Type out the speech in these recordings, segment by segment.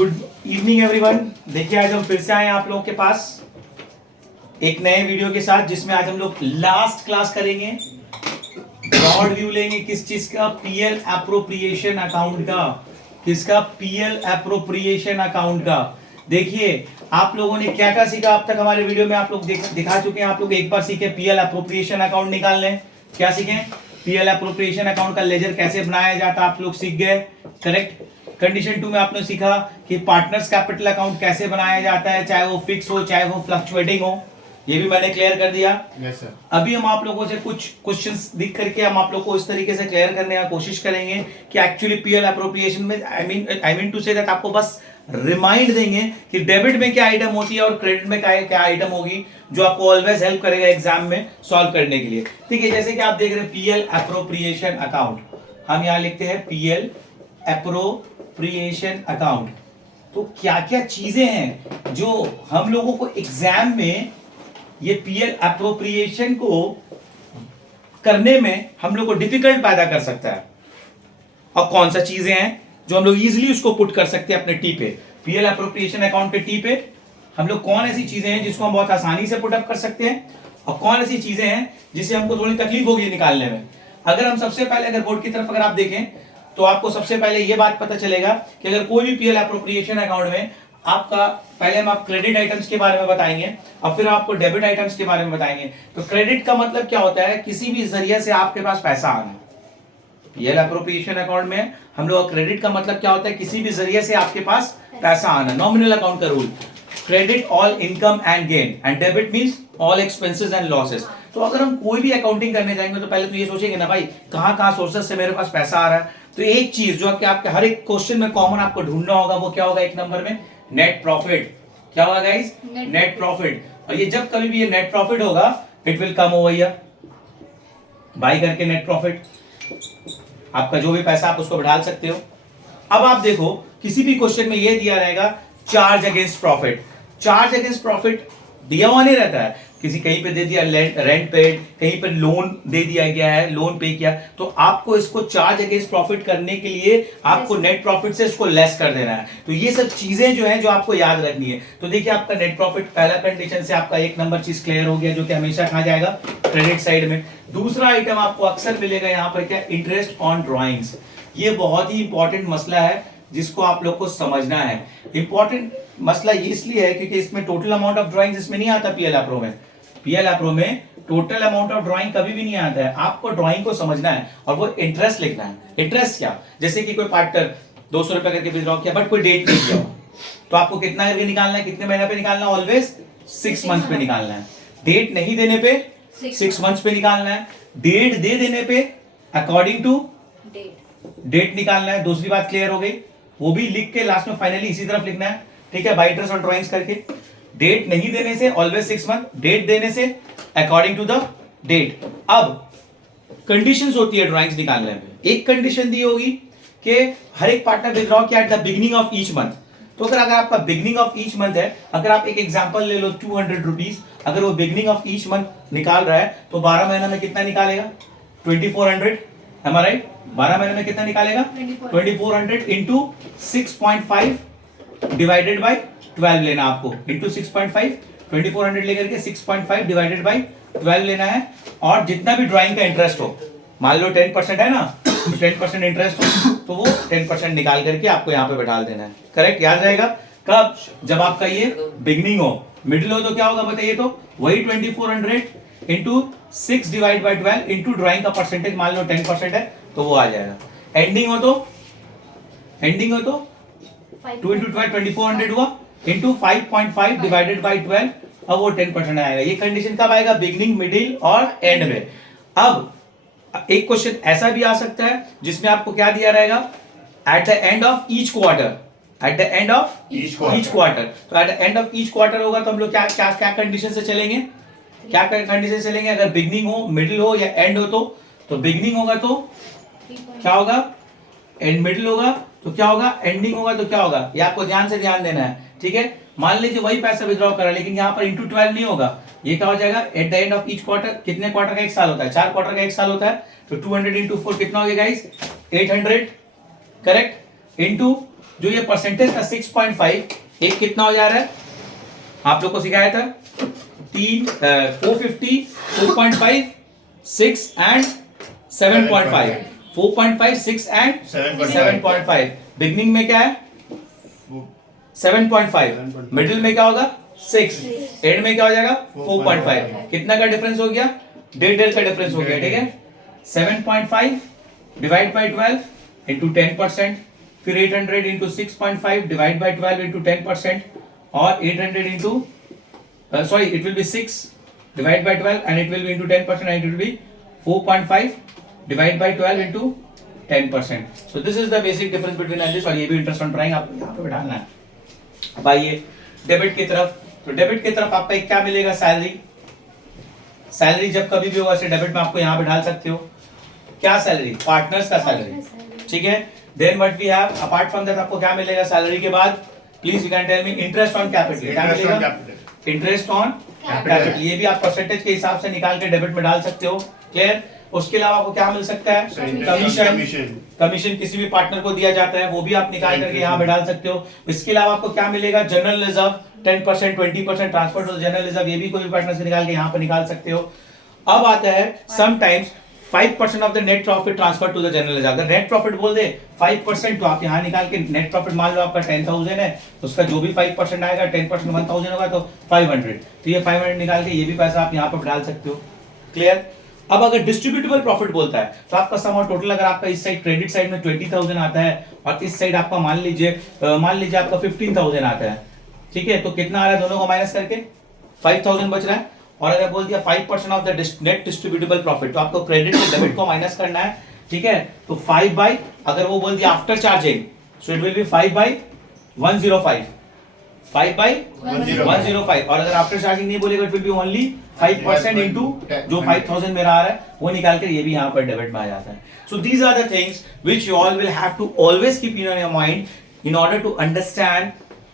Good evening everyone. देखिए आज हम फिर से आए हैं आप लोगों के पास एक नए वीडियो के साथ, जिसमें आज हम लोग लास्ट क्लास करेंगे। ब्रॉड व्यू लेंगे किस चीज का? पीएल एप्रोप्रिएशन अकाउंट का। किसका? पीएल एप्रोप्रिएशन अकाउंट का। देखिए आप लोगों ने क्या क्या सीखा अब तक हमारे वीडियो में, आप लोग दिखा चुके हैं। आप लोग एक बार सीखे पीएल एप्रोप्रिएशन अकाउंट निकालने। क्या सीखे? पीएल एप्रोप्रिएशन अकाउंट का लेजर कैसे बनाया जाता आप लोग सीख गए, करेक्ट। कंडीशन 2 में आपने सीखा कि पार्टनर्स कैपिटल अकाउंट कैसे बनाया जाता है, चाहे वो फिक्स हो चाहे वो फ्लक्चुएटिंग हो। ये भी मैंने क्लियर कर दिया। yes, sir. अभी हम आप लोगों से कुछ क्वेश्चंस दिख करके हम आप लोगों को इस तरीके से क्लियर करने की कोशिश करेंगे कि एक्चुअली पीएल एप्रोप्रिएशन में I mean to say that आपको बस रिमाइंड देंगे कि डेबिट में क्या आइटम होती है और क्रेडिट में क्या आइटम होगी, जो आपको ऑलवेज हेल्प करेगा एग्जाम में सॉल्व करने के लिए। ठीक है, जैसे कि आप देख रहे हैं पीएल एप्रोप्रिएशन अकाउंट, हम यहां लिखते हैं पीएल एप्रोप्रिएशन अकाउंट। तो क्या क्या चीजें हैं जो हम लोगों को एग्जाम में ये पीएल एप्रोप्रिएशन को करने में हम लोग को डिफिकल्ट पैदा कर सकता है, और कौन सा चीजें हैं जो हम लोग इजीली उसको पुट कर सकते हैं अपने टी पे। पीएल एप्रोप्रिएशन अकाउंट के टी पे हम लोग कौन ऐसी चीजें हैं जिसको हम बहुत आसानी से पुट अप कर सकते हैं, और कौन ऐसी चीजें हैं जिसे हमको थोड़ी तकलीफ होगी निकालने में। अगर हम सबसे पहले अगर बोर्ड की तरफ अगर आप देखें तो आपको सबसे पहले यह बात पता चलेगा कि अगर कोई भी पीएल एप्रोप्रिएशन अकाउंट में आपका, पहले हम आप क्रेडिट आइटम्स के बारे में बताएंगे और फिर आपको डेबिट आइटम्स के बारे में बताएंगे। तो क्रेडिट का मतलब क्या होता है? किसी भी जरिए से आपके पास पैसा आना। पीएल एप्रोप्रिएशन अकाउंट में हम लोग क्रेडिट का मतलब क्या होता है? किसी भी जरिए से आपके पास पैसा आना। नॉमिनल अकाउंट का rule, credit all income and gain and debit means all expenses and losses. तो अगर हम कोई भी अकाउंटिंग करने जाएंगे तो पहले तो ये सोचेंगे ना भाई कहां सोर्सेस से मेरे पास पैसा आ रहा है। तो एक चीज जो कि आपके हर एक क्वेश्चन में कॉमन आपको ढूंढना होगा वो क्या होगा? एक नंबर में नेट प्रॉफिट। क्या होगा गाइस? Net profit. और ये जब कभी भी ये नेट प्रॉफिट होगा it will come over here by करके नेट प्रॉफिट। आपका जो भी पैसा आप उसको बढ़ा सकते हो। अब आप देखो किसी भी क्वेश्चन में ये दिया रहेगा charge against profit. Charge against profit दिया हुआ नहीं रहता है, किसी कहीं पे दे दिया रेंट पेड, कहीं पे लोन दे दिया गया है, लोन पे किया, तो आपको इसको चार्ज अगेंस्ट प्रॉफिट करने के लिए आपको नेट प्रॉफिट से इसको लेस कर देना है। तो ये सब चीजें जो है जो आपको याद रखनी है। तो देखिए आपका नेट प्रॉफिट पहला कंडीशन से आपका एक नंबर चीज क्लियर हो गया, जो कि हमेशा कहा जाएगा क्रेडिट साइड में। दूसरा आइटम आपको अक्सर मिलेगा यहाँ पर क्या? Interest on drawings. ये बहुत ही इंपॉर्टेंट मसला है जिसको आप लोग को समझना है। इंपॉर्टेंट मसला ये इसलिए है क्योंकि इसमें टोटल अमाउंट ऑफ ड्राइंग्स इसमें नहीं आता पीएल एप्रो में। पीएल एप्रो में टोटल अमाउंट ऑफ ड्राइंग कभी भी नहीं आता है। आपको ड्राइंग को समझना है और वो इंटरेस्ट लिखना है। इंटरेस्ट क्या? जैसे कि कोई पार्टनर 200 रुपए करके विड्रॉ किया बट कोई डेट नहीं किया, तो आपको कितना करके निकालना है? कितने महीने पे निकालना है? ऑलवेज 6 मंथ पे निकालना है। डेट नहीं देने पे 6 मंथ्स पे निकालना है। डेट दे देने पे अकॉर्डिंग टू डेट निकालना है। दूसरी बात क्लियर हो गई, वो भी लिख के लास्ट में फाइनली इसी तरफ लिखना है। ठीक है, बाय इंटरेस्ट ऑन ड्राइंग्स करके। डेट नहीं देने से ऑलवेज 6 मंथ, डेट देने से अकॉर्डिंग टू द डेट। अब कंडीशंस होती है ड्राइंग्स निकालने में। एक कंडीशन दी होगी कि हर एक पार्टनर विड्रॉ किया at the beginning of each month. तो अगर आपका बिगिनिंग ऑफ ईच मंथ है, अगर आप एक एग्जांपल ले लो 200 रुपीज, अगर वो बिगिनिंग ऑफ ईच मंथ निकाल रहा है तो 12 महीना में कितना निकालेगा? 2400। am I right? 12 महीने में कितना निकालेगा? 2400 इंटू 6.5 डिवाइडेड बाई 12 लेना आपको, इंटू 6.5। 2400 लेकर के 6.5 डिवाइडेड बाई 12 लेना है। और जितना भी ड्राइंग का इंटरेस्ट हो, मान लो 10% है ना, 10% इंटरेस्ट हो तो वो 10% निकाल करके आपको यहाँ पे बैठा देना है। करेक्ट, याद रहेगा। कब? जब आपका ये बिगनिंग हो। मिडिल हो तो क्या होगा बताइए? तो वही 2400 into 6 divide by 12 into drawing का परसेंटेज मान लो 10% है तो वो आ जाएगा। एंडिंग हो तो 2 इंटू 12 2400 हुआ इंटू 5.5 डिवाइडेड बाई 12, अब वो 10% आएगा। ये कंडीशन कब आएगा? बिगनिंग, मिडिल और एंड में। अब एक क्वेश्चन ऐसा भी आ सकता है जिसमें आपको क्या दिया रहेगा? At the end of each quarter. At the end of each quarter. तो at the end of each quarter होगा तो हम लोग क्या कंडीशन से चलेंगे? क्या कंडीशन से चलेंगे? अगर बिगनिंग हो, मिडिल हो या एंड हो तो बिगनिंग होगा तो क्या होगा? एंड मिडिल होगा तो क्या होगा? एंडिंग होगा तो क्या होगा? ये आपको ध्यान से ध्यान देना है। ठीक है, मान लीजिए वही पैसा विड्रॉ करा लेकिन यहाँ पर इंटू 12 नहीं होगा। ये क्या हो जाएगा? Eight the end of each quarter. कितने क्वार्टर का एक साल होता है? 4 क्वार्टर का एक साल होता है। तो 200 इंटू 4 कितना हो गया गाइस? 800। करेक्ट, इंटू जो ये परसेंटेज था 6.5, एक कितना हो जा रहा है, आप लोग को सिखाया था 450, 4.5, 6 एंड 7.5, 4.5, 6 एंड 7.5। बिगनिंग में क्या है 7.5, मिडिल में क्या होगा 6, एंड में क्या हो जाएगा 4.5। कितना का डिफरेंस हो गया, 1.5 का डिफरेंस हो गया, ठीक है। 7.5 डिवाइड बाय 12 इंटू 10%, फिर 800 इंटू 6.5 डिवाइड बाय 12 इंटू 10%, और 800 into sorry, it will be 6 divided by 12 and it will be into 10% and it will be 4.5 divided by 12 into 10%. So this is the basic difference between this, और ये भी interest on drawing आपको यहाँ पे बैठाना है। अब आइए डेबिट की तरफ, तो डेबिट की तरफ आपका क्या मिलेगा, सैलरी। सैलरी जब कभी भी होगा ऐसे डेबिट में आपको यहाँ पे डाल सकते हो, क्या सैलरी, पार्टनर्स का सैलरी, ठीक है। Then what we have apart from that, आपको क्या मिलेगा सैलरी के बाद, please you can tell me, interest on capital, क्या मिलेगा, इंटरेस्ट ऑन कैपिटल। ये भी आप परसेंटेज के हिसाब से निकाल के डेबिट में डाल सकते हो, क्लियर। उसके अलावा आपको क्या मिल सकता है, कमीशन किसी भी पार्टनर को दिया जाता है, वो भी आप निकाल करके यहाँ पे डाल सकते हो। इसके अलावा आपको क्या मिलेगा, general reserve 10%, 20% transfer to general reserve, ये भी कोई भी पार्टनर से निकाल के यहाँ पे निकाल सकते हो। अब आता है sometimes 5% of the net profit transfer to the general reserve. अगर नेट प्रॉफिट बोल दे 5%, तो आप यहाँ निकाल के नेट प्रॉफिट मान लो आपका 10,000 है, तो उसका जो भी 5% आएगा, 10% 1,000 होगा तो 500, तो ये 500 निकाल के ये भी पैसा आप यहाँ पर डाल सकते हो, क्लियर। अब अगर डिस्ट्रीब्यूटेबल प्रॉफिट बोलता है तो आपका सम और टोटल, अगर आपका इस साइड क्रेडिट साइड में 20,000 आता है और इस साइड आपका मान लीजिए आपका 15,000 आता है, ठीक है, तो कितना आ रहा है, दोनों को माइनस करके 5,000 बच रहा है। और अगर बोल दिया 5% of the net distributable profit, तो आपको क्रेडिट से डेबिट को माइनस करना है, ठीक है। तो 5 बाई, अगर वो बोल दिया after charging, so it will be 5 by 105, 5 by 105। और अगर आफ्टर चार्जिंग नहीं बोलेगा, it will be only 5% into जो 5,000 मेरा आ रहा है, वो निकाल कर ये भी यहाँ पर डेबिट में आ जाता है। So these are the things which you all will have to always keep in your mind in order to understand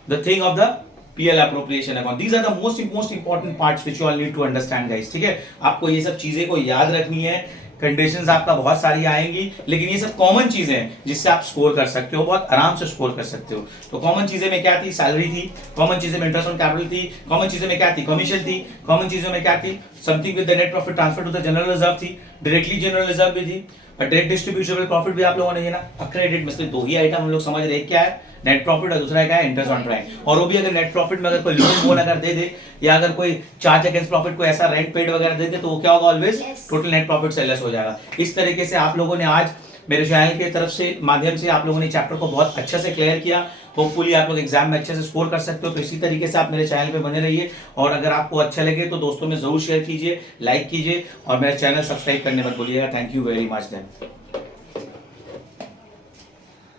the thing of the PL appropriation account. These are the most important parts which you all need to understand, guys. ठीक है, आपको ये सब चीजें को याद रखनी है। कंडीशंस आपका बहुत सारी आएंगी, लेकिन ये सब कॉमन चीजें हैं जिससे आप स्कोर कर सकते हो, बहुत आराम से स्कोर कर सकते हो। तो कॉमन चीजें में क्या थी, सैलरी थी, कॉमन चीजें में इंटरेस्ट ऑन कैपिटल थी, कॉमन चीजें में क्या थी, कमीशन थी, कॉमन चीजों में क्या थी, something with the net profit transfer to the general reserve थी, डायरेक्टली जनरल रिजर्व भी थी, डायरेक्ट डिस्ट्रीब्यूटेबल प्रॉफिट भी आप लोगों ने ना, क्रेडिट में से दो ही आइटम हम लोग समझ रहे हैं, क्या है नेट प्रॉफिट और दूसरा क्या है इंटरेस्ट ऑन ड्राइंग। और वो भी अगर नेट प्रॉफिट में अगर कोई लोन अगर दे दे, या अगर कोई चार्ज अगेंस्ट प्रॉफिट को ऐसा रेंट पेड वगैरह दे दे, तो वो क्या होगा, ऑलवेज टोटल नेट प्रॉफिट से लेस हो जाएगा। इस तरीके से आप लोगों ने आज मेरे चैनल की तरफ से माध्यम से आप लोगों ने चैप्टर को बहुत अच्छे से क्लियर किया। होपफुली आप लोग एग्जाम में अच्छे से स्कोर कर सकते हो। तो इसी तरीके से आप मेरे चैनल पे बने रहिए, और अगर आपको अच्छा लगे तो दोस्तों में जरूर शेयर कीजिए, लाइक कीजिए, और मेरा चैनल सब्सक्राइब करने मत भूलिएगा। Thank you very much then.